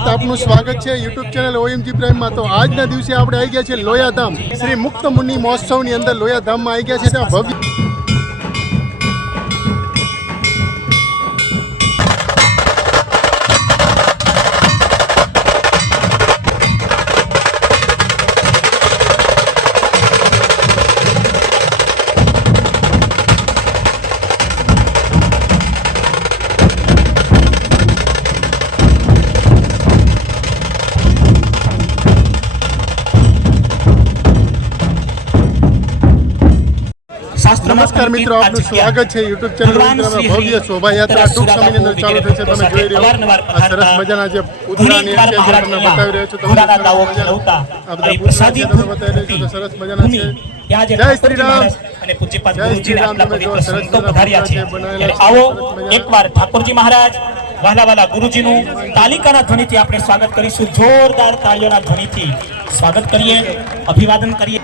શોભાયાત આપનું સ્વાગત છે યુટ્યુબ ચેનલ OMG પ્રાઇમમાં। તો આજના દિવસે આપણે આવી ગયા છે લોયાધામ શ્રી મુક્ત મુનિ મહોત્સવની અંદર લોયાધામમાં આવી ગયા છે। ત્યાં ભવ્ય नमस्कार मित्रों, आपનું સ્વાગત છે યુટ્યુબ ચેનલ OMG ભવ્ય શોભાયાત્રા ટૂંક સમયની અંદર ચાલુ થશે। તમે જોઈ રહ્યા છો આ સરસ મજાના જે પૂતળાની છે જે તમને બતાવી રહ્યો છું। તમે આ બધા પૂતળા છે તમે બતાવી રહ્યો છો સરસ મજાના છે। જય શ્રી રામ અને પૂજ્યપાદ ગુરુજીના આપણા પવિત્ર સંતો પધાર્યા છે। એટલે આવો એકવાર ઠાકોરજી મહારાજ વહાલા ગુરુજીનું તાલિકાના ધ્વનિથી આપણે સ્વાગત કરીશું। જોરદાર તાળીઓના ધ્વનિથી સ્વાગત કરીએ, અભિવાદન કરીએ।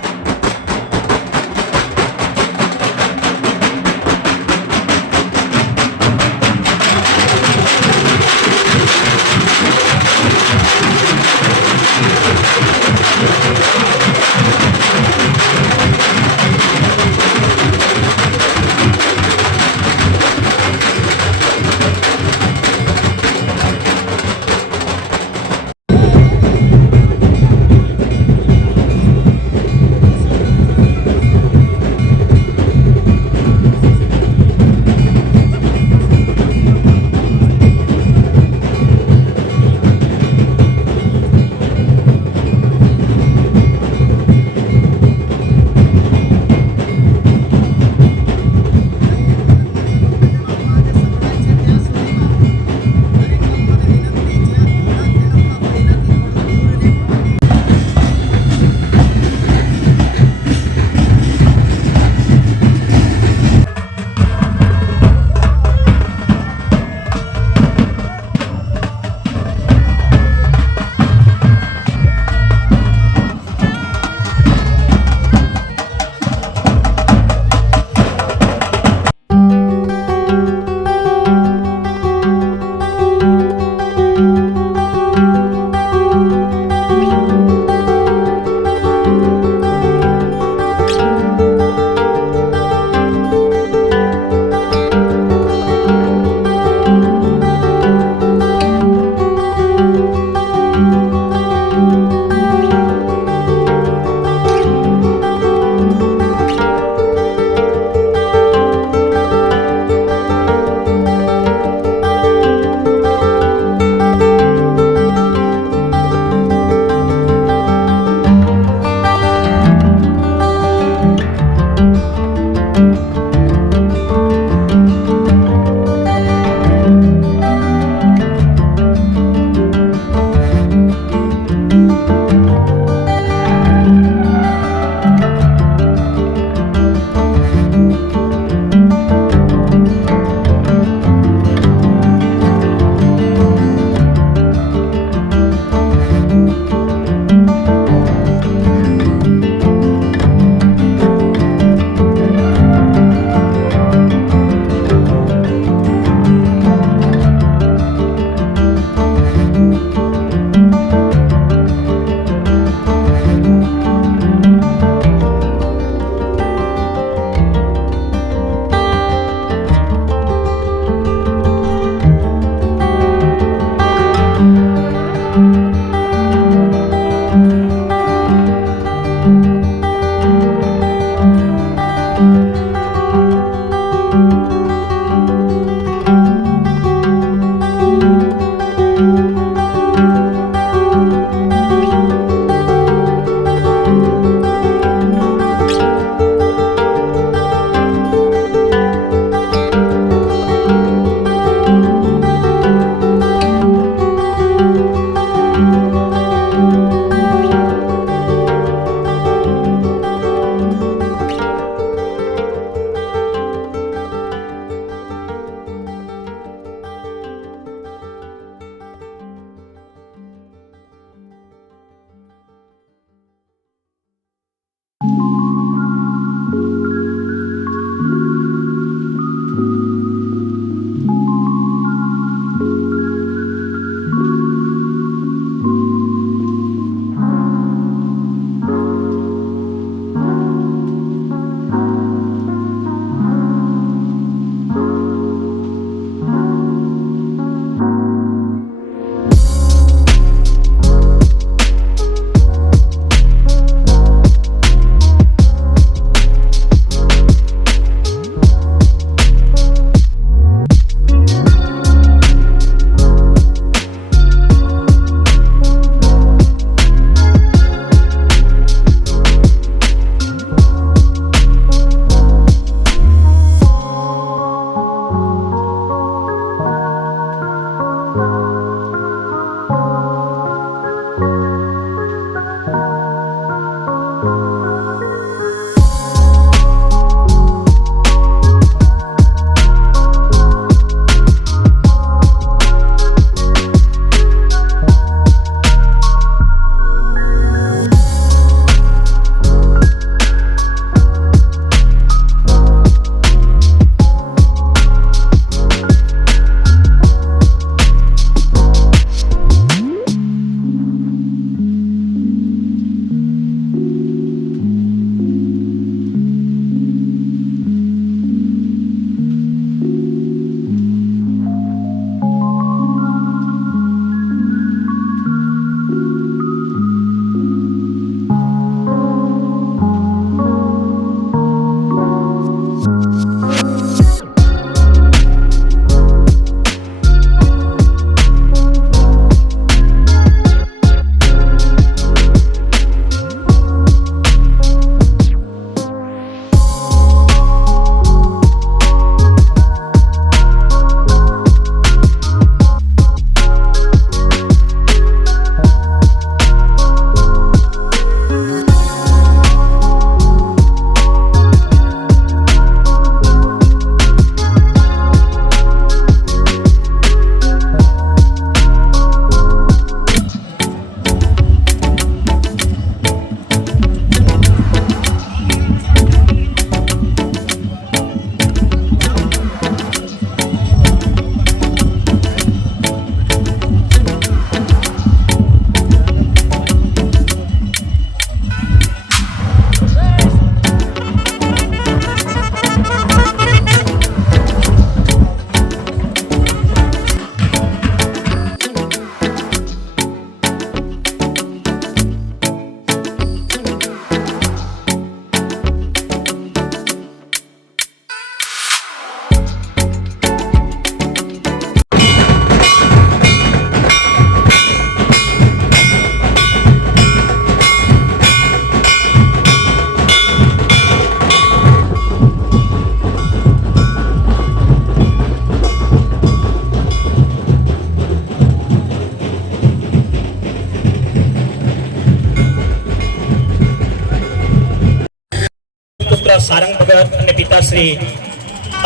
સારંગ ભગત અને પિતાશ્રી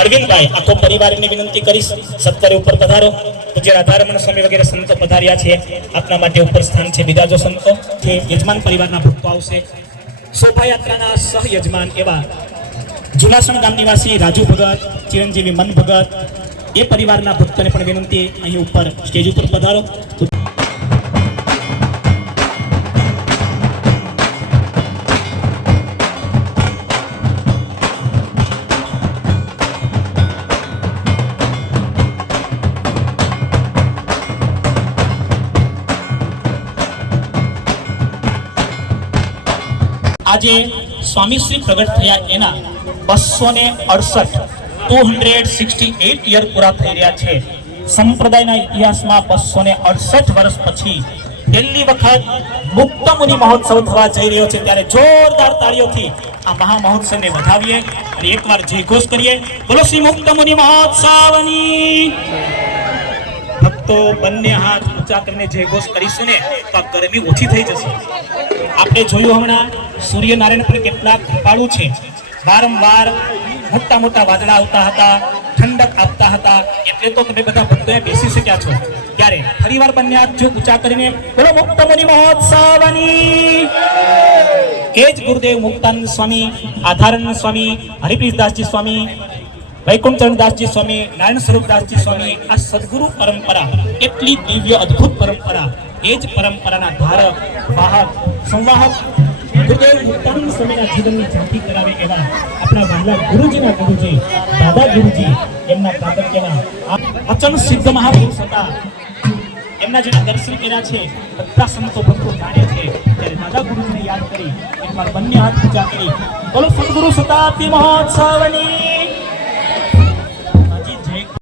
અરવિંદભાઈ આખો પરિવારને વિનંતી કરીશ સત્કારે ઉપર પધારો. પૂજ્ય રાધારમણ સ્વામી વગેરે સંતો પધાર્યા છે. આપના માટે ઉપર સ્થાન છે. બીજા જો સંતો જે યજમાન પરિવારના ભક્તો આવશે. શોભાયાત્રાના સહયજમાન એવા જુનાસણ ગામ નિવાસી રાજુ ભગત, ચિરંજીવી મન ભગત, એ પરિવારના ભક્તોને પણ વિનંતી અહીં ઉપર સ્ટેજ ઉપર પધારો. આજે સ્વામીશ્રી પ્રગટ થયા એના 268 યર પૂરા થઈ રહ્યા છે. સંપ્રદાયના ઇતિહાસમાં 268 વર્ષ પછી પહેલી વખત મુક્ત મુનિ મહોત્સવ થવા જઈ રહ્યો છે. ત્યારે જોરદાર તાળીઓથી આ મહા મહોત્સવને વધાવીએ અને એકવાર જયઘોષ કરીએ. બોલો શ્રી મુક્ત મુનિ મહોત્સવની. ભક્તો બંને હાથ ઊંચા કરીને જયઘોષ કરીશું ને તો આ ગરમી ઓછી થઈ જશે. આપણે જોયું હમણાં સૂર્યનારાયણ પણ કેટલા કૃપાળુ છે. વારંવાર મોટા મોટા વાદળા આવતા હતા, ઠંડક આપતા હતા, એટલે તો તમે બધા ભક્તોએ બેસી શક્યા છો. ત્યારે ફરીવાર બંને હાથ જો ઊંચા કરીને બોલો મુક્ત મુનિ મહોત્સવની. કે જ ગુરુદેવ મુક્તાનંદ સ્વામી, આધારાનંદ સ્વામી, હરિપ્રીતદાસજી સ્વામી, વૈકુંઠચરણદાસજી સ્વામી, નારાયણ સ્વરૂપદાસજી સ્વામી, આ સદગુરુ પરંપરા એટલી દિવ્ય અદ્ભુત પરંપરા. એ જ પરંપરાના ધારક, વાહક, સંવાહક ગુરુદેવ મુક્તાનંદ સ્વામીના જીવનની ઝાંખી કરાવે એવા આપણા વહાલા ગુરુજીના ગુરુજી દાદા ગુરુજી, એમના પ્રાગટ્યના વચન સિદ્ધ મહાપુરુષ હતા. એમના જેના દર્શન કર્યા છે બધા સંતો ભક્તો જાણે છે. ત્યારે દાદા ગુરુજીને યાદ કરી એકવાર બંને હાથ ઊંચા કરી બોલો સદગુરુ શતાબ્દી મહોત્સવની.